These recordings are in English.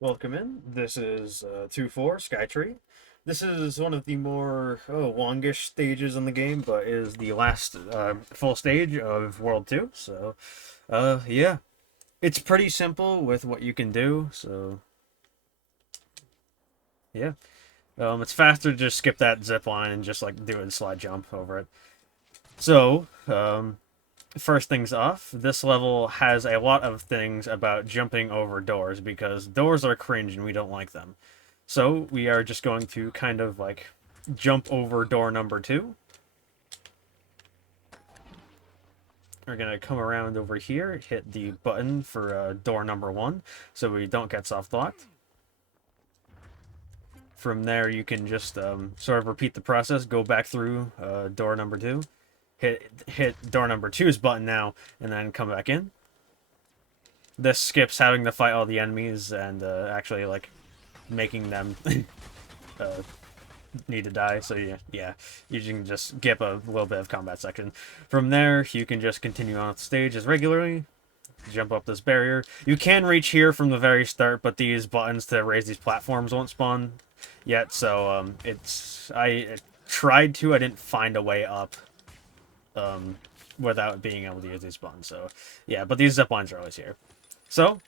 Welcome in. This is 2-4 Skytree. This is one of the more longish stages in the game, but is the last full stage of World 2. So, yeah, it's pretty simple with what you can do. So, yeah, it's faster to just skip that zip line and just like do a slide jump over it. So, first things off, this level has a lot of things about jumping over doors because doors are cringe and we don't like them. So we are just going to kind of like jump over door number 2. We're going to come around over here, hit the button for door number 1 so we don't get soft locked. From there, you can just sort of repeat the process, go back through door number 2, hit door number two's button now, and then come back in. This skips having to fight all the enemies and actually like making them uh, need to die. So yeah, you can just skip a little bit of combat section. From there, you can just continue on the stage as regularly. Jump up this barrier. You can reach here from the very start, but these buttons to raise these platforms won't spawn yet. So I tried to. I didn't find a way up without being able to use these buttons. So yeah, but these zip lines are always here. So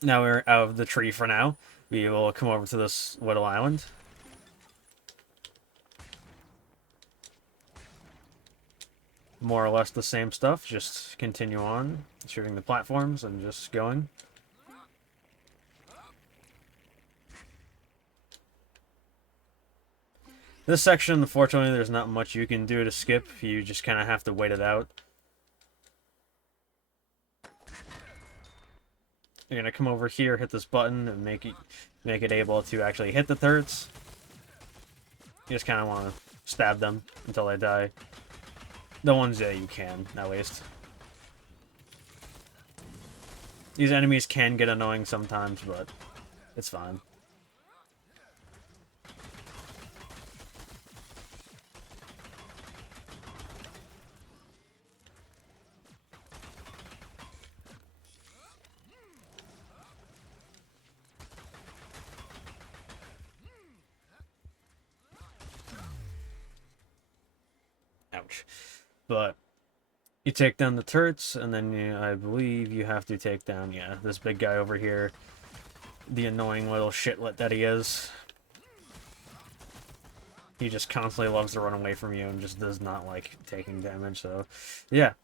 now we're out of the tree for now. We will come over to this little island. More or less the same stuff, just continue on, shooting the platforms and just going. This section, unfortunately, there's not much you can do to skip. You just kind of have to wait it out. You're gonna come over here, hit this button, and make it able to actually hit the turrets. You just kind of want to stab them until they die. The ones that you can, at least. These enemies can get annoying sometimes, but it's fine. Ouch. But you take down the turrets, and then I believe you have to take down, yeah, this big guy over here. The annoying little shitlet that he is. He just constantly loves to run away from you and just does not like taking damage, so yeah.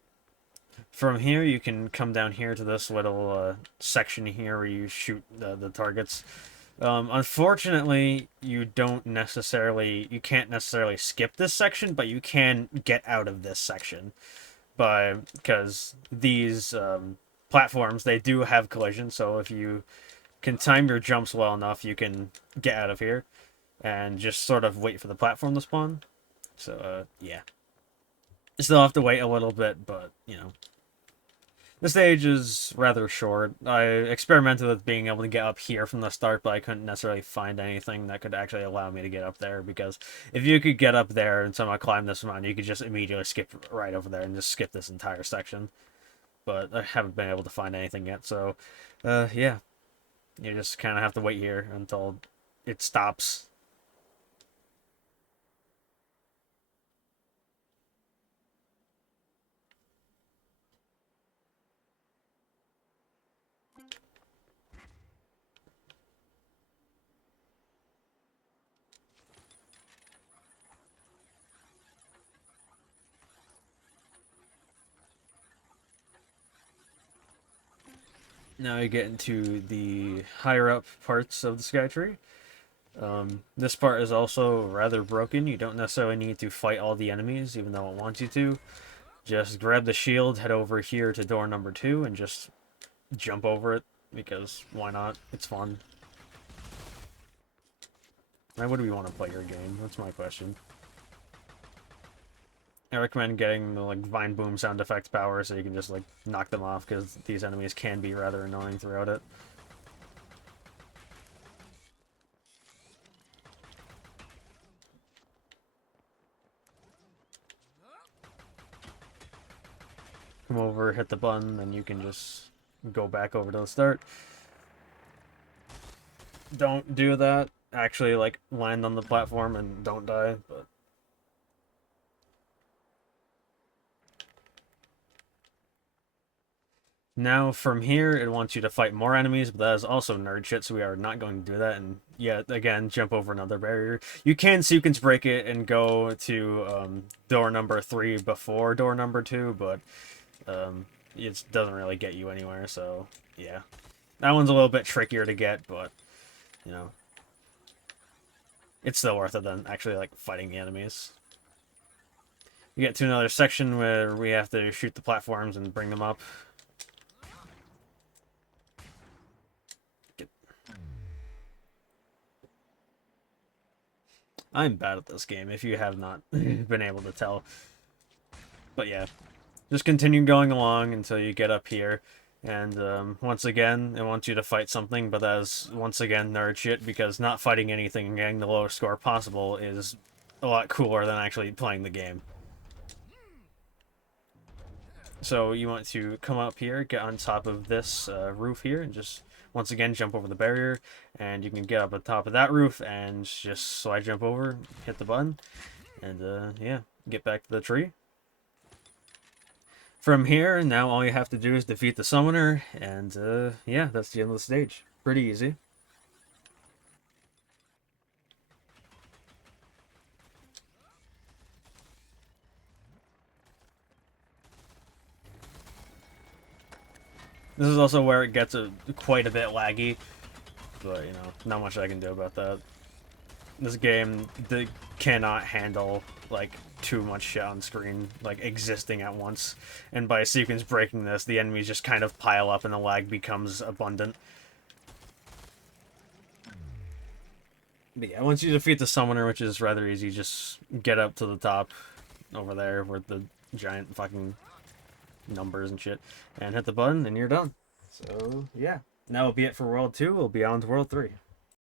From here, you can come down here to this little section here where you shoot the targets. Unfortunately, you can't necessarily skip this section, but you can get out of this section because these platforms, they do have collision, so if you can time your jumps well enough, you can get out of here and just sort of wait for the platform to spawn. So, yeah. Still have to wait a little bit, but, you know. The stage is rather short. I experimented with being able to get up here from the start, but I couldn't necessarily find anything that could actually allow me to get up there, because if you could get up there and somehow climb this mountain, you could just immediately skip right over there and just skip this entire section. But I haven't been able to find anything yet, so, yeah. You just kind of have to wait here until it stops. Now you get into the higher up parts of the Skytree. This part is also rather broken. You don't necessarily need to fight all the enemies, even though it wants you to. Just grab the shield, head over here to door number 2, and just jump over it, because why not? It's fun. Why would we want to play your game? That's my question. I recommend getting the like Vine Boom sound effect power so you can just like knock them off, because these enemies can be rather annoying throughout it. Come over, hit the button, and you can just go back over to the start. don't do that. Actually, like, land on the platform and don't die, but... Now, from here, it wants you to fight more enemies, but that is also nerd shit, so we are not going to do that, and yet, again, jump over another barrier. You can sequence break it and go to door number 3 before door number 2, but it doesn't really get you anywhere, so, yeah. That one's a little bit trickier to get, but, you know, it's still worth it than actually, like, fighting the enemies. You get to another section where we have to shoot the platforms and bring them up. I'm bad at this game, if you have not been able to tell. But yeah, just continue going along until you get up here. And once again, it wants you to fight something, but that is, once again, nerd shit, because not fighting anything and getting the lowest score possible is a lot cooler than actually playing the game. So you want to come up here, get on top of this roof here, and just, once again, jump over the barrier, and you can get up on top of that roof, and just slide jump over, hit the button, and yeah, get back to the tree. From here, now all you have to do is defeat the summoner, and yeah, that's the end of the stage. Pretty easy. This is also where it gets quite a bit laggy, but, you know, not much I can do about that. This game cannot handle, like, too much shit on screen, like, existing at once. And by sequence breaking this, the enemies just kind of pile up and the lag becomes abundant. But yeah, once you defeat the summoner, which is rather easy, just get up to the top over there where the giant fucking numbers and shit, and hit the button, and you're done. So, yeah. That will be it for World 2. We'll be on to World 3.